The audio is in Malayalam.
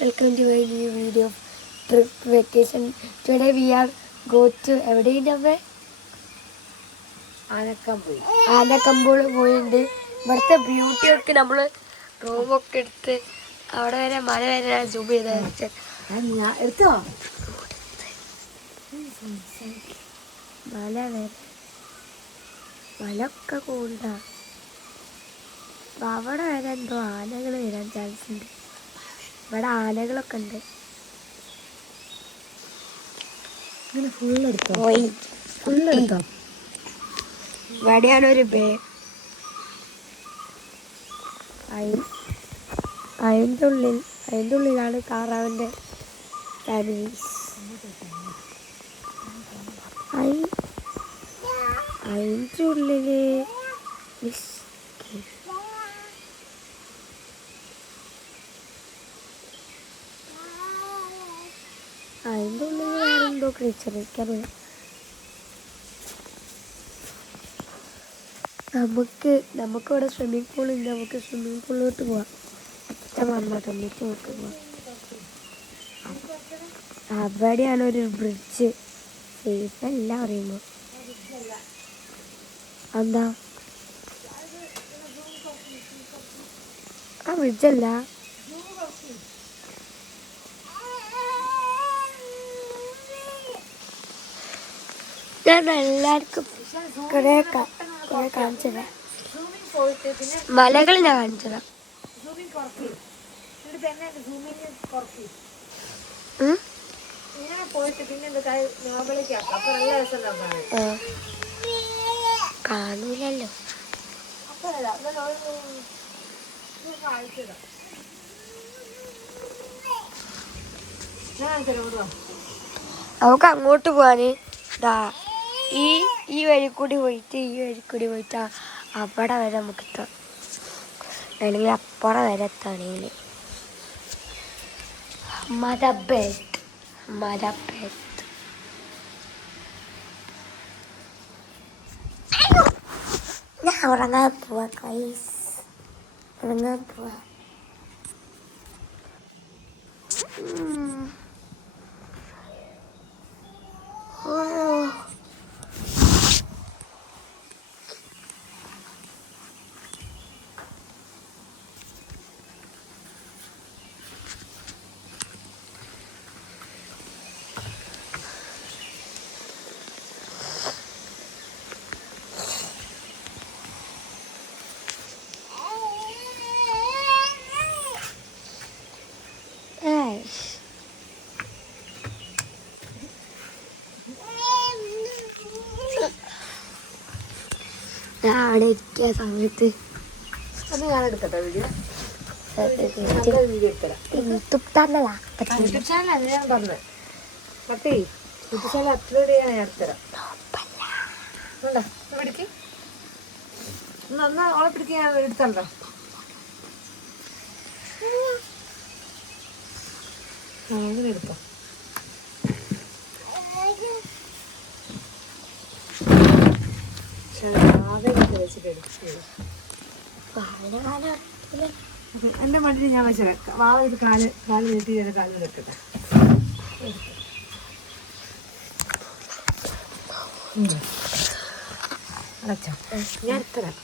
Welcome to a new video of trip vacation. Today we are go to എവിടെയാണ് ആനക്കമ്പോൾ പോയിട്ടുണ്ട്. ഇവിടുത്തെ ബ്യൂട്ടി ഒക്കെ നമ്മൾ റൂമൊക്കെ എടുത്ത് അവിടെ വരെ മല വരെ സൂം ചെയ്ത് എടുത്തോ. മല വരെ മലൊക്കെ കൂട അവിടെ വരെ എന്തോ ആനകൾ വരാൻ ചാൻസ് ഉണ്ട്. ഇവിടെ ആനകളൊക്കെ ഉണ്ട്. ഇവിടെയാണ് ഒരു ബേ. അതിൻ്റെ ഉള്ളിലാണ് താറാവിൻ്റെ ഫാമിലീസ്. അതിൻ്റെ ഉള്ളില് അതിൻ്റെ ഉള്ളിൽ വേറെ എന്തോ ക്രീച്ചർ എനിക്കറിയാം. നമുക്കിവിടെ സ്വിമ്മിങ് പൂളുണ്ട്. നമുക്ക് സ്വിമ്മിങ് പൂളിലോട്ട് പോവാം. അച്ഛൻ വന്നിട്ട് നമുക്ക് പോവാം. അവിടെയാണ് ഒരു ബ്രിഡ്ജ്. സേഫ് അല്ല പറയുമ്പോൾ എന്താ ആ ബ്രിഡ്ജല്ല. ഞാൻ എല്ലാവർക്കും കുറെ കാണിച്ചതാ. മലകൾ ഞാൻ കാണിച്ചതാ. കാണൂലല്ലോ. നമുക്ക് അങ്ങോട്ട് പോവാന് ഈ വഴി കൂടി പോയിട്ട് അവിടെ വരെ നമുക്ക് എത്താം. അല്ലെങ്കിൽ അപ്പുറം വരെ എത്താണെങ്കിൽ മരബേട്ട് ഞാൻ ഉറങ്ങാൻ പോവാ. ഉറങ്ങാൻ പോവാ. ഞാൻ അവിടെ എത്തിയ സമയത്ത് ഞാൻ എടുക്കട്ടെ വീഡിയോ. അപ്ലോഡ് ചെയ്യാൻ ഞാൻ എടുത്തരാം. ഓളെ പിടിക്ക്. ഞാൻ എടുത്തല്ലോ. അങ്ങനെ എടുത്തോ. എന്റെ മടിയിൽ ഞാൻ വെച്ചേ വാവ ഇത് കാല് നീട്ടി കാല് വെക്കട്ടെ. അടച്ചോ. ഞാൻ എടുത്തരാം.